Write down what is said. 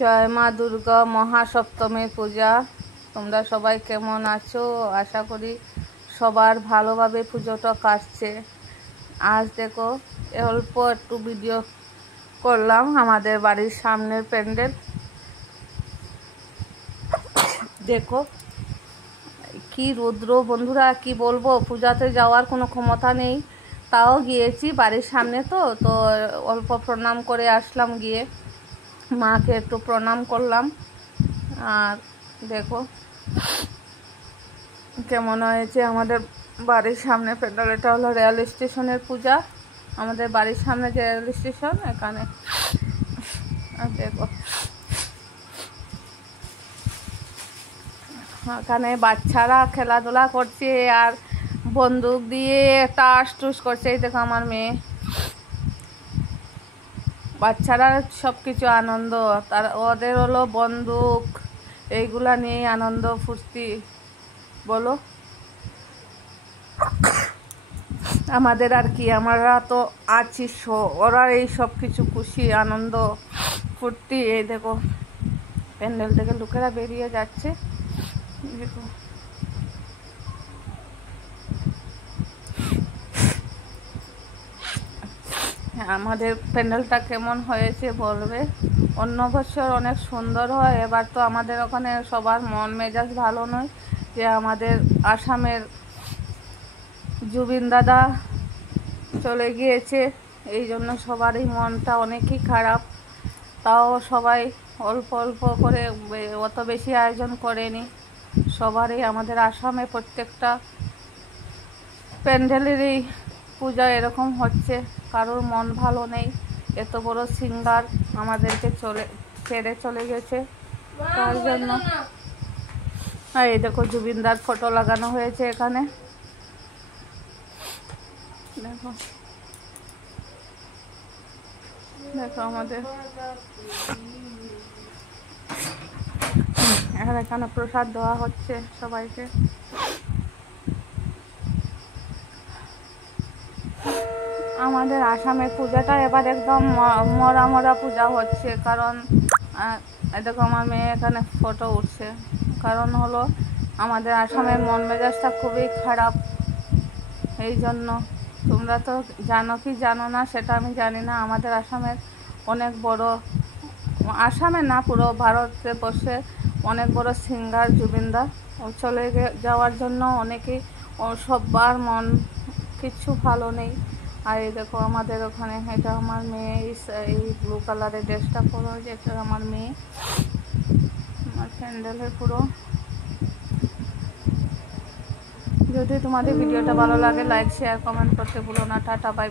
জয় মা দুর্গা মহাসপ্তমীর পূজা। তোমরা সবাই কেমন আছো? আশা করি সবার ভালোভাবে পুজোটা কাটছে। আজ দেখো অল্প একটু ভিডিও করলাম আমাদের বাড়ির সামনের প্যান্ডেল। দেখো কি রৌদ্র বন্ধুরা, কি বলবো, পূজাতে যাওয়ার কোনো ক্ষমতা নেই, তাও গিয়েছি বাড়ির সামনে। তো অল্প প্রণাম করে আসলাম, গিয়ে মাকে একটু প্রণাম করলাম। আর দেখো কেমন হয়েছে আমাদের বাড়ির সামনে প্যান্ডেল। এটা হলো রেল স্টেশনের পূজা, আমাদের বাড়ির সামনে যে রেল স্টেশন এখানে। দেখো এখানে বাচ্চারা খেলাধুলা করছে আর বন্দুক দিয়ে টাস টুস করছে। এই দেখো আমার মেয়ে, বাচ্চারা সব কিছু আনন্দ, ওদের হলো বন্দুক এইগুলা নিয়ে আনন্দ ফুর্তি। বলো আমাদের আর কি, আমরা তো আছি, ওরা এই সব কিছু খুশি আনন্দ ফুর্তি। এই দেখো প্যান্ডেল থেকে লোকেরা বেরিয়ে যাচ্ছে। দেখো আমাদের প্যান্ডেলটা কেমন হয়েছে বলবে। অন্য বছর অনেক সুন্দর হয়, এবার তো আমাদের ওখানে সবার মন মেজাজ ভালো নয়, যে আমাদের আসামের জুবিন দাদা চলে গিয়েছে, এই জন্য সবারই মনটা অনেকই খারাপ। তাও সবাই অল্প অল্প করে, অত বেশি আয়োজন করেনি। সবারই আমাদের আসামে প্রত্যেকটা প্যান্ডেলেরই পূজা এরকম হচ্ছে, কারোর মন ভালো নেই। এত বড় সিঙ্গার আমাদেরকে ছেড়ে চলে গেছে, তার জন্য। এই দেখো জুবিনদার ফটো লাগানো হয়েছে এখানে। দেখো দেখো আমাদের এখানে প্রসাদ দেওয়া হচ্ছে সবাইকে। আমাদের আসামের পূজাটা এবার একদম মরা মরা পূজা হচ্ছে, কারণ দেখো আমার মেয়ে এখানে ফটো উঠছে। কারণ হলো আমাদের আসামের মন মেজাজটা খুবই খারাপ, এই জন্য। তোমরা তো জানো কি জানো না সেটা আমি জানি না। আমাদের আসামের অনেক বড়, আসামে না পুরো ভারতে বসে অনেক বড় সিঙ্গার জুবিনদা চলে যাওয়ার জন্য অনেকেই সবার মন কিছু ভালো নেই। আর এই দেখো আমাদের ওখানে, এটা আমার মেয়ে, এই ব্লু কালারের ড্রেসটা পরো, এটা আমার মেয়ে। আমার প্যান্ডেলের পুরো। যদি তোমাদের ভিডিওটা ভালো লাগে লাইক শেয়ার কমেন্ট করতে ভুলো না। Tata bye.